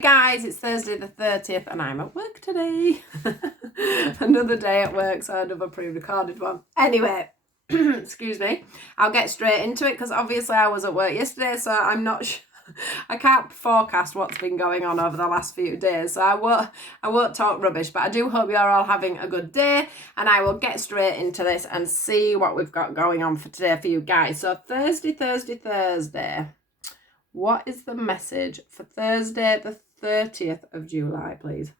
Guys, it's Thursday the 30th and I'm at work today. Another day at work, so another pre-recorded one. Anyway, excuse me. I'll get straight into it because obviously I was at work yesterday, so I'm not sure. I can't forecast what's been going on over the last few days, so I won't talk rubbish, but I do hope you're all having a good day, and I will get straight into this and see what we've got going on for today for you guys. So Thursday. What is the message for Thursday the 30th of July, please?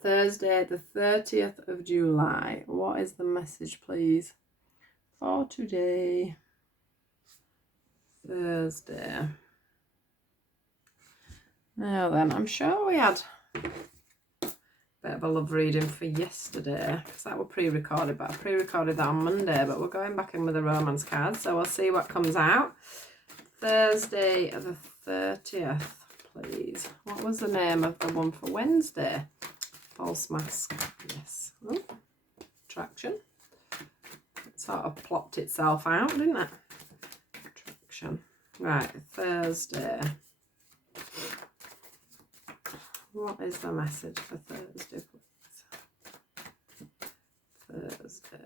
Thursday the 30th of July. What is the message, please, for today? Thursday. Now then, I'm sure we had a bit of a love reading for yesterday because that was pre-recorded, but I pre-recorded that on Monday, but we're going back in with a romance card, so we'll see what comes out. Thursday the 30th, please. What was the name of the one for Wednesday? False mask. Yes. Oh, attraction. It sort of plopped itself out, didn't it? Attraction. Right, Thursday. What is the message for Thursday, please? Thursday.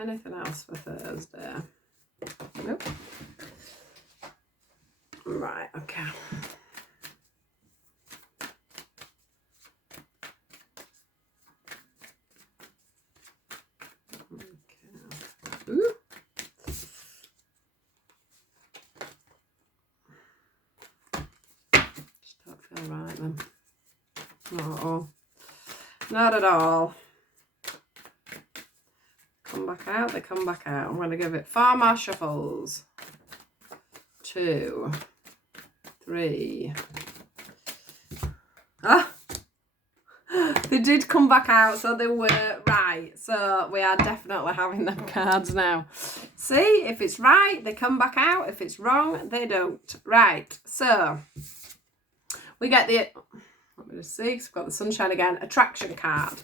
Anything else for Thursday? Nope. Right, okay. Ooh. Just don't feel right then. Not at all. Not at all. Come back out, they come back out. I'm going to give it 4 more shuffles. 2, 3. Ah! They did come back out, so they were right. So we are definitely having them cards now. See, if it's right, they come back out. If it's wrong, they don't. Right, so we get the, let me just see, because we've got the sunshine again, attraction card.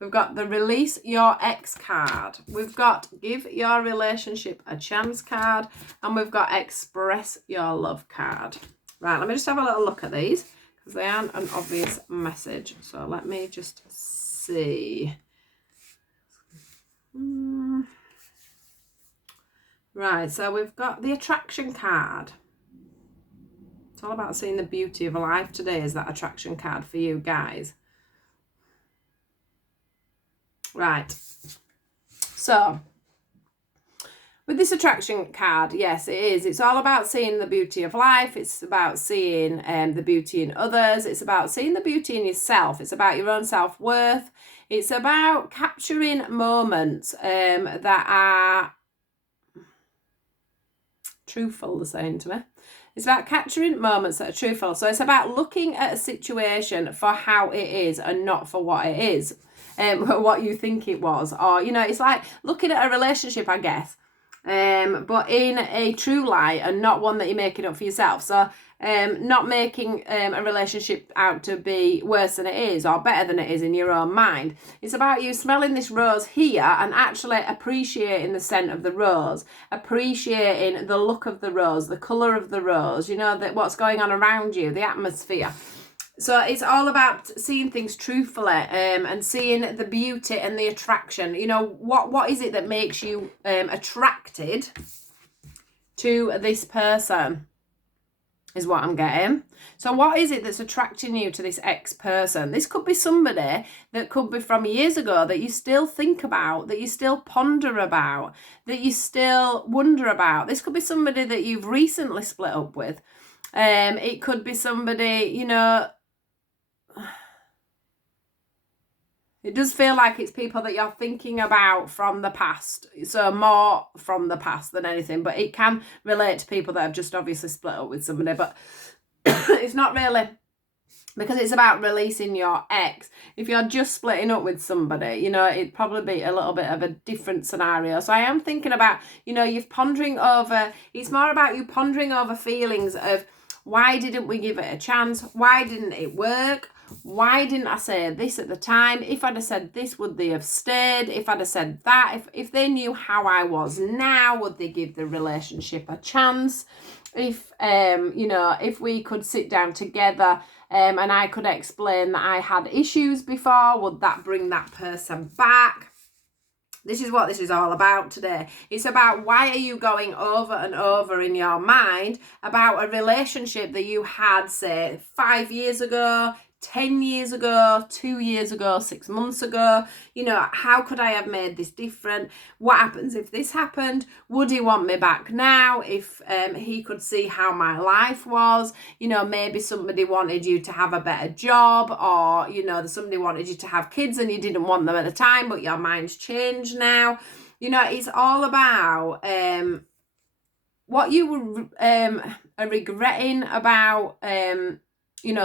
We've got the release your ex card. We've got give your relationship a chance card. And we've got express your love card. Right, let me just have a little look at these because they aren't an obvious message. So let me just see. Right, so we've got the attraction card. It's all about seeing the beauty of life today. Is that attraction card for you guys? Right, so with this attraction card, yes, it is. It's all about seeing the beauty of life. It's about seeing the beauty in others. It's about seeing the beauty in yourself. It's about your own self-worth. It's about capturing moments that are truthful, they're saying to me. It's about capturing moments that are truthful. So it's about looking at a situation for how it is and not for what it is. What you think it was, or it's like looking at a relationship, I guess, but in a true light and not one that you're making up for yourself. So not making a relationship out to be worse than it is or better than it is in your own mind. It's about you smelling this rose here and actually appreciating the scent of the rose, appreciating the look of the rose, the colour of the rose, that what's going on around you, the atmosphere. So it's all about seeing things truthfully and seeing the beauty and the attraction. What is it that makes you attracted to this person is what I'm getting. So what is it that's attracting you to this ex-person? This could be somebody that could be from years ago that you still think about, that you still ponder about, that you still wonder about. This could be somebody that you've recently split up with. It could be somebody, it does feel like it's people that you're thinking about from the past. So more from the past than anything. But it can relate to people that have just obviously split up with somebody. But it's not really, because it's about releasing your ex. If you're just splitting up with somebody, it'd probably be a little bit of a different scenario. So I am thinking about, you're pondering over, it's more about you pondering over feelings of, why didn't we give it a chance? Why didn't it work? Why didn't I say this at the time? If I'd have said this, would they have stayed? If I'd have said that, if they knew how I was now, would they give the relationship a chance? if if we could sit down together and I could explain that I had issues before, would that bring that person back? This is what this is all about today. It's about why are you going over and over in your mind about a relationship that you had, say, 5 years ago, 10 years ago, 2 years ago, 6 months ago. How could I have made this different? What happens if this happened? Would he want me back now if he could see how my life was? Maybe somebody wanted you to have a better job, or somebody wanted you to have kids and you didn't want them at the time, but your mind's changed now. It's all about what you were are regretting about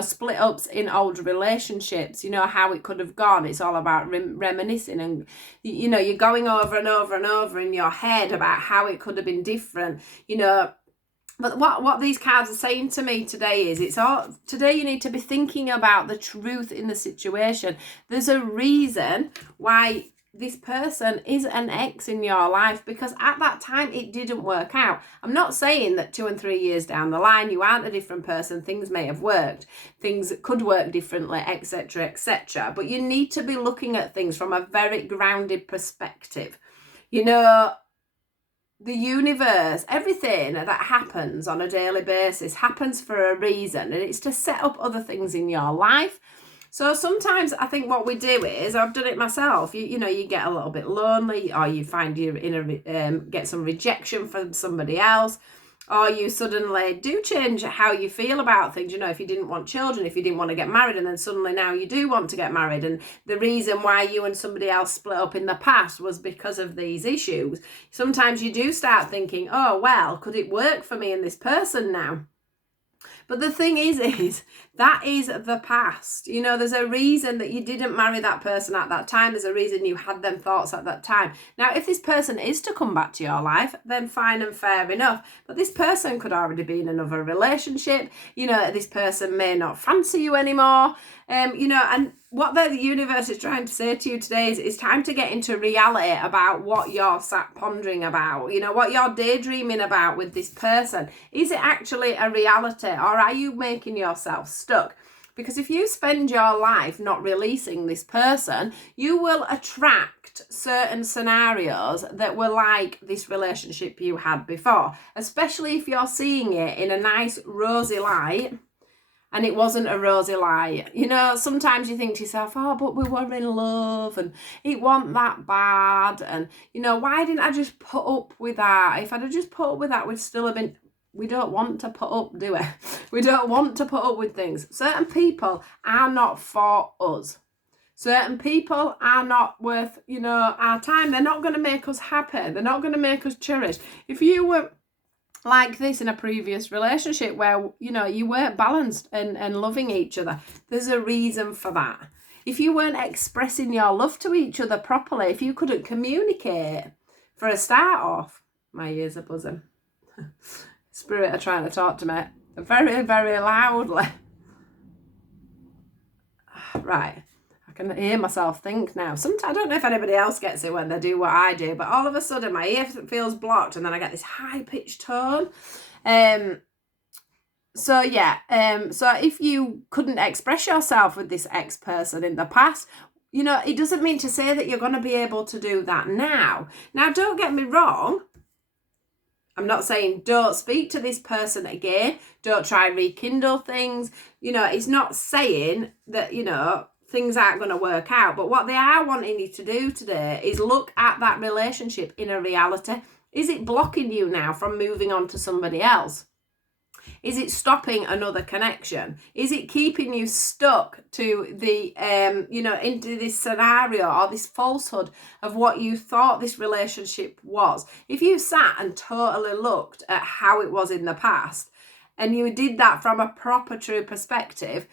split ups in old relationships, how it could have gone. It's all about reminiscing, and you're going over and over and over in your head about how it could have been different. But what these cards are saying to me today is, today you need to be thinking about the truth in the situation. There's a reason why this person is an ex in your life, because at that time it didn't work out. I'm not saying that 2 and 3 years down the line you aren't a different person, things may have worked, things could work differently, etc., etc. But you need to be looking at things from a very grounded perspective. The universe, everything that happens on a daily basis happens for a reason, and it's to set up other things in your life. So sometimes I think what we do is, I've done it myself, you get a little bit lonely, or you find you're get some rejection from somebody else, or you suddenly do change how you feel about things. If you didn't want children, if you didn't want to get married, and then suddenly now you do want to get married, and the reason why you and somebody else split up in the past was because of these issues. Sometimes you do start thinking, oh, well, could it work for me and this person now? But the thing is that is the past. There's a reason that you didn't marry that person at that time. There's a reason you had them thoughts at that time. Now, if this person is to come back to your life, then fine and fair enough. But this person could already be in another relationship. This person may not fancy you anymore. And what the universe is trying to say to you today is it's time to get into reality about what you're sat pondering about, what you're daydreaming about with this person. Is it actually a reality, or are you making yourself stuck? Because if you spend your life not releasing this person, you will attract certain scenarios that were like this relationship you had before, especially if you're seeing it in a nice rosy light. And it wasn't a rosy light. Sometimes you think to yourself, oh, but we were in love and it wasn't that bad. And, why didn't I just put up with that? If I'd have just put up with that, we'd still have been... We don't want to put up, do we? We don't want to put up with things. Certain people are not for us. Certain people are not worth, our time. They're not going to make us happy. They're not going to make us cherish. If you were like this in a previous relationship where you weren't balanced and loving each other, there's a reason for that. If you weren't expressing your love to each other properly, if you couldn't communicate, for a start off, my ears are buzzing. Spirit are trying to talk to me very, very loudly. Right, I can hear myself think now. Sometimes I don't know if anybody else gets it when they do what I do, but all of a sudden my ear feels blocked, and then I get this high-pitched tone. So if you couldn't express yourself with this ex-person in the past, it doesn't mean to say that you're going to be able to do that now. Now, don't get me wrong. I'm not saying don't speak to this person again. Don't try and rekindle things. It's not saying that, things aren't going to work out. But what they are wanting you to do today is look at that relationship in a reality. Is it blocking you now from moving on to somebody else? Is it stopping another connection? Is it keeping you stuck to the, into this scenario or this falsehood of what you thought this relationship was? If you sat and totally looked at how it was in the past, and you did that from a proper, true perspective,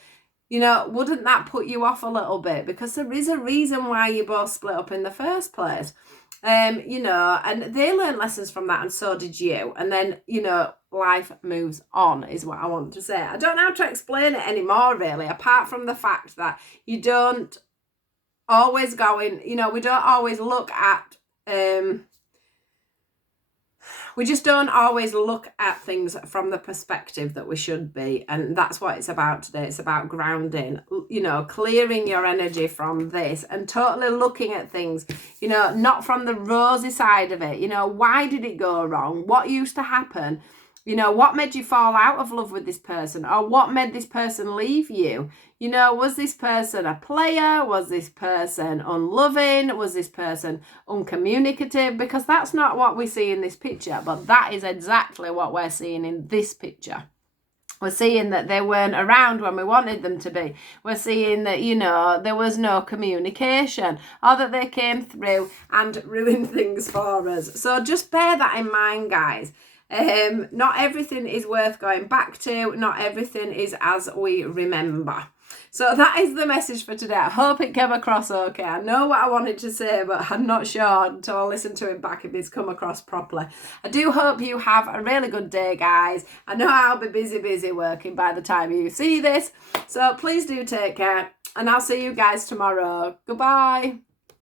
wouldn't that put you off a little bit? Because there is a reason why you both split up in the first place. And they learned lessons from that, and so did you. And then, life moves on is what I want to say. I don't know how to explain it anymore, really, apart from the fact that you don't always go in, we don't always look at We just don't always look at things from the perspective that we should be. And that's what it's about today. It's about grounding, you know, clearing your energy from this and totally looking at things, you know, not from the rosy side of it. You know, why did it go wrong? What used to happen? You know, what made you fall out of love with this person? Or what made this person leave you? You know, was this person a player? Was this person unloving? Was this person uncommunicative? Because that's not what we see in this picture, but that is exactly what we're seeing in this picture. We're seeing that they weren't around when we wanted them to be. We're seeing that, you know, there was no communication, or that they came through and ruined things for us. So just bear that in mind, guys. Not everything is worth going back to. Not everything is as we remember. So that is the message for today. I hope it came across okay. I know what I wanted to say, but I'm not sure until I listen to it back if it's come across properly. I do hope you have a really good day, guys. I know I'll be busy working by the time you see this. So please do take care, and I'll see you guys tomorrow. Goodbye.